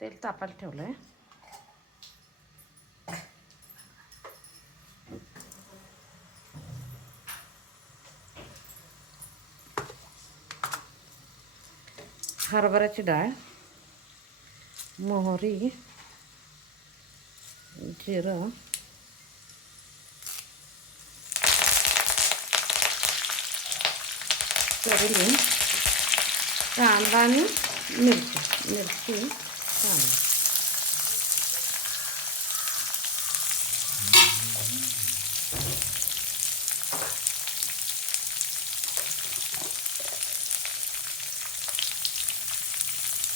तेल तापायला ठेवलं आहे हरभऱ्याची डाळ मोहरी जिरं चरली कांदा आणि मिरची मिरची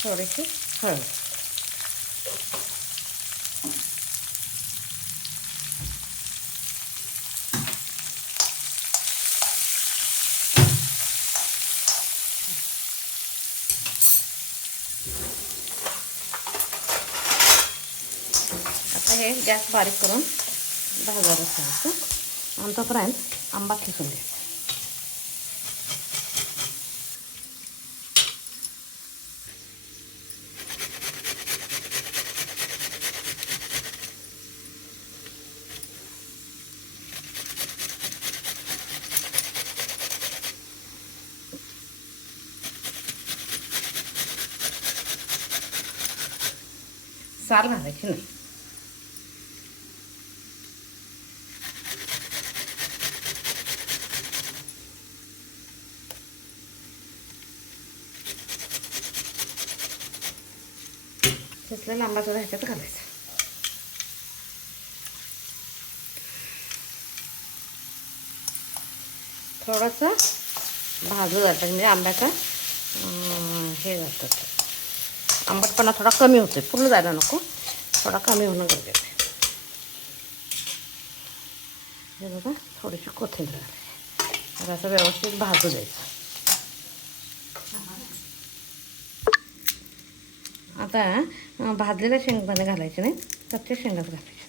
थोडीशी हळद आता हे गॅस बारीक करून भाजायला ठेवायचं आणि तोपर्यंत आंबा खिसून घ्यायचा साल घालायची नाही? शिजलेला आंबा सुद्धा ह्याच्यात घालायचा? थोडंसं भाजू जातं म्हणजे आंब्याचं हे जातं आंबटपणा थोडा कमी होतो पूर्ण जायला नको. थोडा कमी होणं गरजेचं आहे. हे बघा थोडीशी कोथिंबीर तर असं व्यवस्थित भाजू द्यायचं. आता भाजलेल्या शेंगदाणे घालायचे नाही कच्च्या शेंगात घालायचे.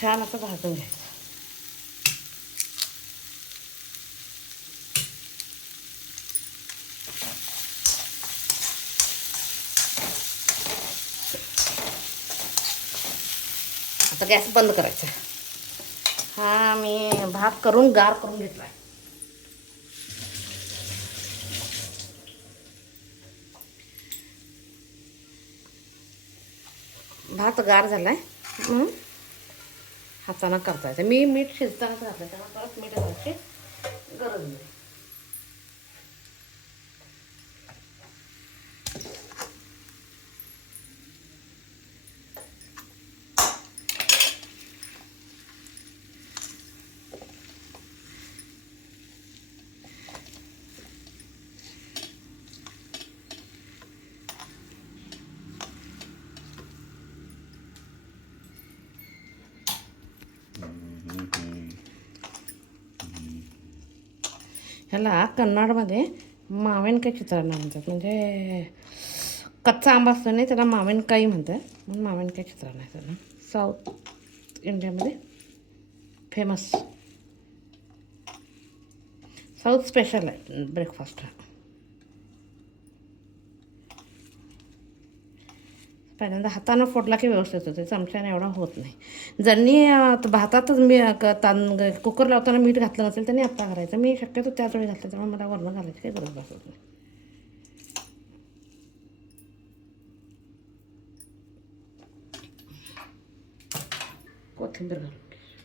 छान असं भाजून घ्यायचं. आता गॅस बंद करायचा. हा मी भात करून गार करून घेतला भात गार झालाय. आहे हाताना करता येते. मी मीठ शिजतानाच घातलं त्यामुळे परत मीठ घालायची गरज नाही. ह्याला कन्नडमध्ये मावेनकाई चित्रांना म्हणतात म्हणजे कच्चा आंबा असतो नाही त्याला मावेनकाई म्हणतात म्हणून मावेनकाई चित्रांना आहे त्याला साऊथ इंडियामध्ये फेमस साऊथ स्पेशल आहे ब्रेकफास्ट पहिल्यांदा हातानं फोडला की व्यवस्थित होते चमच्याने एवढा होत नाही. ज्यांनी भातातच मी अं, क- कुकर लावताना मीठ घातलं नसेल त्यांनी आत्ता घालायचं मी शक्यतो त्याच वेळी घातलं त्यामुळे मला वरणं घालायची काही गरज भासत नाही. कोथिंबीर घालू घ्यायची.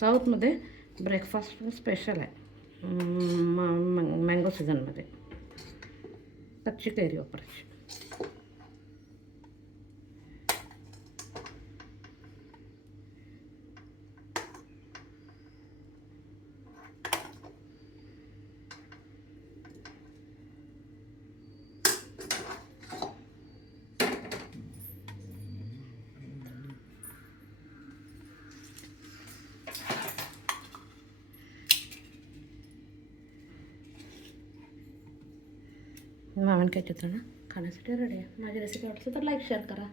साऊथमध्ये ब्रेकफास्ट स्पेशल आहे. मँगो सीझनमध्ये कच्ची कैरी वापरायची मावेन काय चित्रांना खाण्यासाठी रेडी आहे माझी रेसिपी आवडली तर लाईक शेअर करा